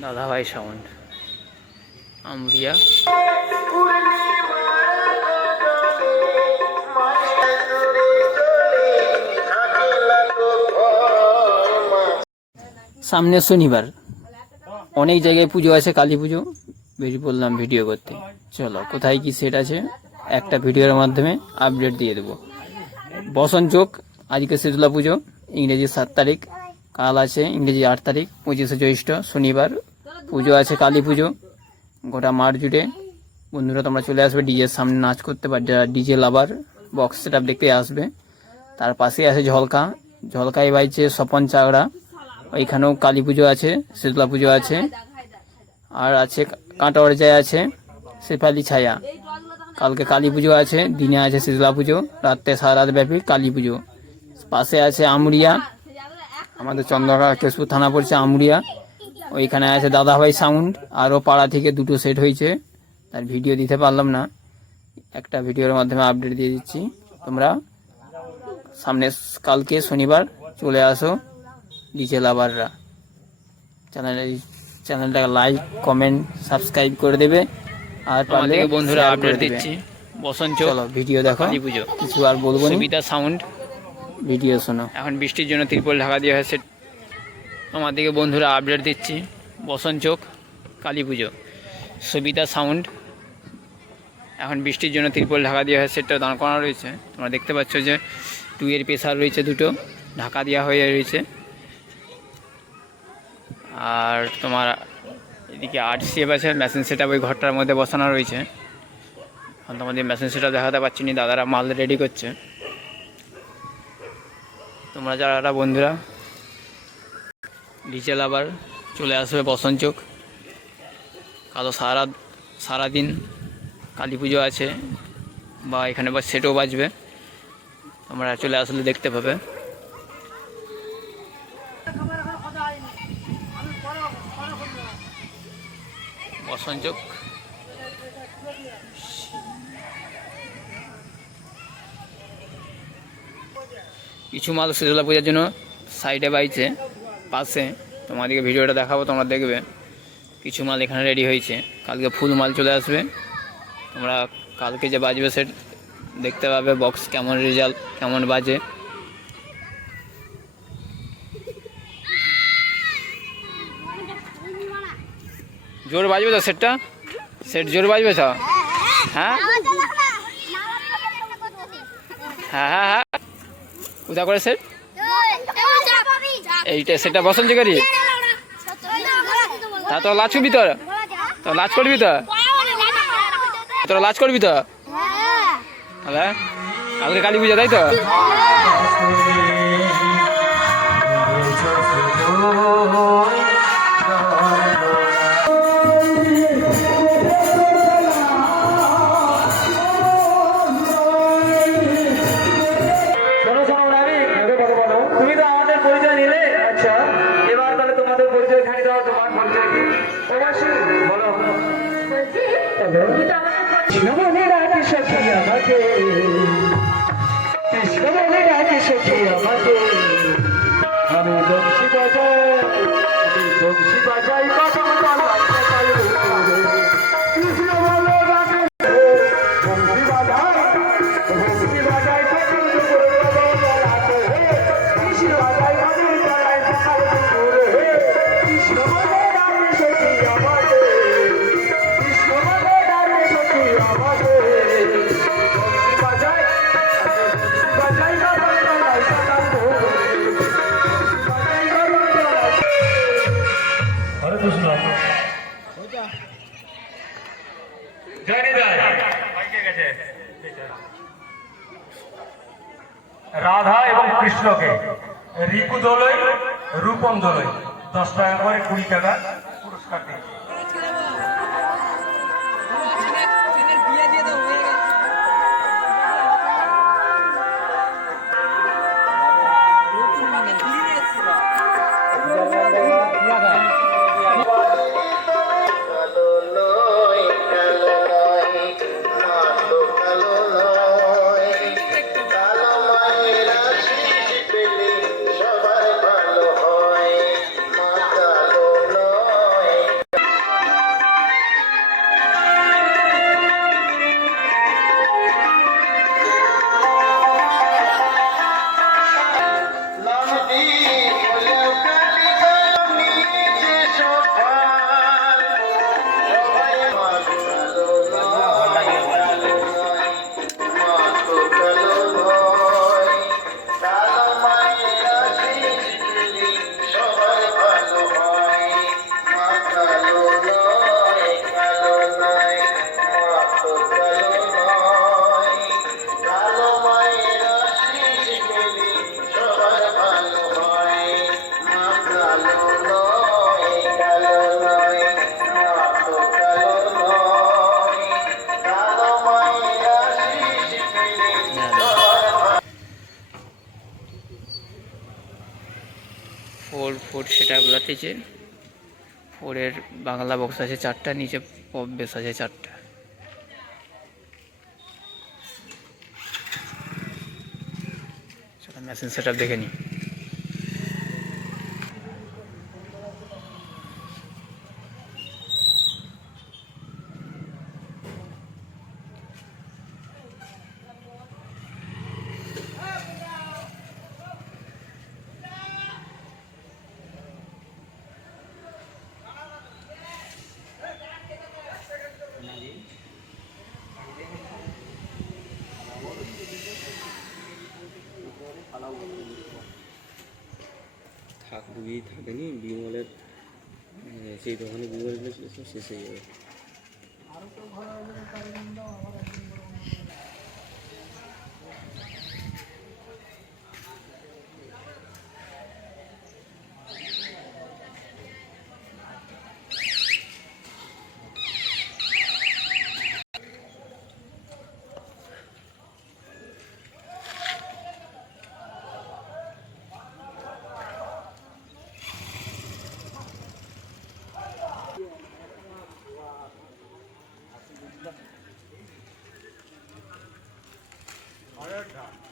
দাদাভাই sound. Amriya. সামনে শনিবার। অনেক জায়গায় পুজো আছে কালী পুজো। বেরিয়ে পড়লাম ভিডিও করতে। চলো, কোথায় কি সেট আছে? একটা ভিডিওর মাধ্যমে আপডেট দিয়ে দেবো। বসন্ত চোখ আজকে শীতলা পুজো, ইংরেজি সাত তারিখ, কাল আছে ইংরেজি আট তারিখ, পঁচিশে জ্যৈষ্ঠ, শনিবার, পুজো আছে কালী পুজো, গোটা মাঠ জুড়ে। বন্ধুরা, তোমরা চলে আসবে ডিজের সামনে নাচ করতে পার যারা ডিজে লাভার বক্স সেট দেখতে আসবে। তার পাশেই আছে ঝলকা, ঝলকায় বাইছে স্বপন চাগড়া। ওইখানেও কালী পুজো আছে শীতলা পুজো আছে। আর আছে কাঁটাওয়ারজায় আছে, শেফালি ছায়া। কালকে কালী পুজো আছে, দিনে আছে শীতলা পুজো রাত্রে সারা রাত ব্যাপী কালী পুজো। পাশে আছে আমুরিয়া, আমাদের চন্দ্রকা কেশপুর থানা পড়ছে আমুরিয়া। ওইখানে আছে দাদাভাই সাউন্ড, আরও পাড়া থেকে দুটো সেট হয়েছে, তার ভিডিও দিতে পারলাম না। একটা ভিডিওর মাধ্যমে আপডেট দিয়ে দিচ্ছি। তোমরা সামনে কালকে শনিবার চলে আসো, ডিজে লাভাররা। চ্যানেল চ্যানেলটা লাইক কমেন্ট সাবস্ক্রাইব করে দেবে। আর পারলে বন্ধুরা আপডেট দিচ্ছি। বসন্ত চলো ভিডিও দেখো। পুজো। কিছু আর বলব সুবিধা সাউন্ড ভিডিও শোনো। এখন বৃষ্টির জন্য ত্রিপল ঢাকা দেওয়া হয়েছে। আমার দিকে বন্ধুরা আপডেট দিচ্ছি। বসন্ত চোখ কালী পুজো। সবিতা সাউন্ড এখন বৃষ্টির জন্য ত্রিপল ঢাকা দেওয়া হয়েছে। সেটটা দাঁড় করানো রয়েছে। তোমরা দেখতে পাচ্ছ যে টুয়ের প্রেসার রয়েছে দুটো। ঢাকা দেওয়া হয়ে রয়েছে। আর তোমার এদিকে আট সিএফ আছে মেশিন সেট ওই ঘরটার মধ্যে বসানো রয়েছে। এখন তোমাদের মেশিন সেটা দেখাতে পারছি না, দাদারা মাল রেডি করছে। তোমরা যারা বন্ধুরা ডিজেল আবার চলে আসবে বসন চোখ। কালো সারা, সারাদিন কালী পুজো আছে, বা এখানে বা সেটও বাজবে। তোমরা চলে আসলে দেখতে পাবে। চোখ কিছু মাল শীতলা পূজার জন্য সাইডে বাইছে পাশে তোমাদেরকে ভিডিওটা দেখাবো, তোমরা দেখবে। কিছু মাল এখানে রেডি হয়েছে। কালকে ফুল মাল চলে আসবে। তোমরা কালকে যে বাজবে সে দেখতে পাবে বক্স কেমন রেজাল্ট কেমন বাজে। জোর বাজবে তো সেটটা? সেট জোর বাজবে তো? হ্যাঁ? হ্যাঁ হ্যাঁ হ্যাঁ। কোথা করে সেট? এইটা সেটা বসন্ত করি। তা তো লাজ করবি তোর? তো লাজ করবি তো তোরা লাজ করবি তো তাহলে? কালকে কালী পূজা, তাই তো? no, know? রিপু দলই রূপম দলই। দশ টাকা করে কুড়ি টাকা পুরস্কার দিয়েছে ফোর সেটা বলাতেছে ফোরের বাংলা বক্স আছে চারটা, নিচে পপ বেস আছে চারটা। মেশিন সেট দেখে নিই থাক ডুবেই থাকেনি বিমলের সেই দোকানে বিমল ছিল শেষ হয়ে যাবে পরায়ণ ধান